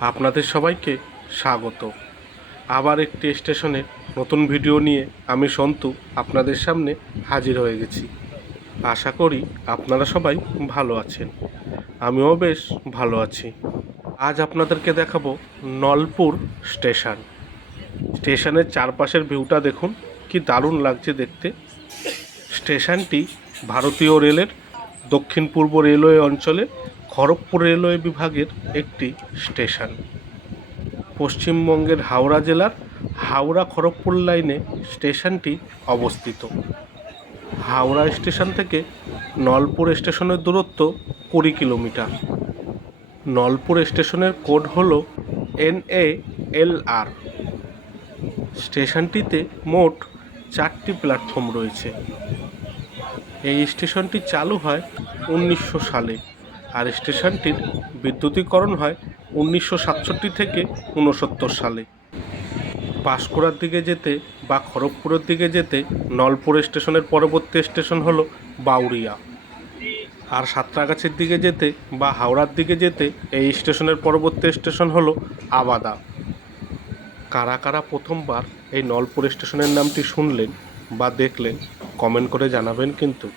আপনাদের সবাইকে স্বাগত। আবার একটি স্টেশনের নতুন ভিডিও নিয়ে আমি সন্তু আপনাদের সামনে হাজির হয়ে গেছি। আশা করি আপনারা সবাই ভালো আছেন। আমিও বেশ ভালো আছি। আজ আপনাদেরকে দেখাবো নলপুর স্টেশন। স্টেশনের চারপাশের ভিউটা দেখুন, কি দারুণ লাগছে দেখতে। স্টেশনটি ভারতীয় রেলের দক্ষিণ পূর্ব রেলওয়ে অঞ্চলে খড়গপুর রেলওয়ে বিভাগের একটি স্টেশন। পশ্চিমবঙ্গের হাওড়া জেলার হাওড়া খড়গপুর লাইনে স্টেশনটি অবস্থিত। হাওড়া স্টেশন থেকে নলপুর স্টেশনের দূরত্ব কুড়ি কিলোমিটার। নলপুর স্টেশনের কোড হল এন এ এল আর। স্টেশনটিতে মোট চারটি প্ল্যাটফর্ম রয়েছে। এই স্টেশনটি চালু হয় উনিশশো সালে। আর স্টেশনটির বিদ্যুতীকরণ হয় উনিশশো সাতষট্টি থেকে ঊনসত্তর সালে। পাঁশকুড়ার দিকে যেতে বা খড়গপুরের দিকে যেতে নলপুর স্টেশনের পরবর্তী স্টেশন হলো বাউরিয়া। আর সাঁতরাগাছির দিকে যেতে বা হাওড়ার দিকে যেতে এই স্টেশনের পরবর্তী স্টেশন হলো আবাদা। কারা কারা প্রথমবার এই নলপুর স্টেশনের নামটি শুনলেন বা দেখলেন, কমেন্ট করে জানাবেন কিন্তু।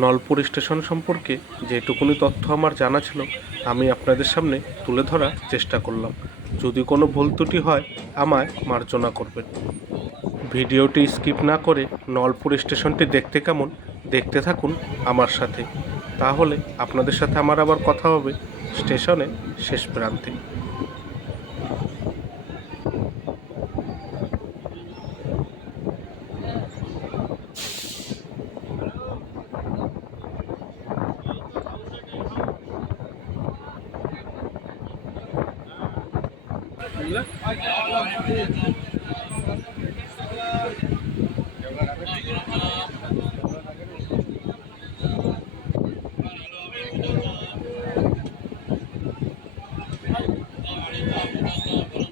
নলপুর স্টেশন সম্পর্কে যেটুকুনি তথ্য আমার জানা ছিল, আমি আপনাদের সামনে তুলে ধরার চেষ্টা করলাম। যদি কোনো ভুল ত্রুটি হয়, আমায় মার্জনা করবেন। ভিডিওটি স্কিপ না করে নলপুর স্টেশনটি দেখতে কেমন, দেখতে থাকুন আমার সাথে। তাহলে আপনাদের সাথে আমার আবার কথা হবে স্টেশনে শেষ প্রান্তে। bunlar. Thank you.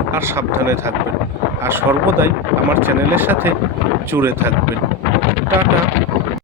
আর সাবধানে থাকবেন। আর সর্বদাই আমার চ্যানেলের সাথে জুড়ে থাকবেন। টাটা।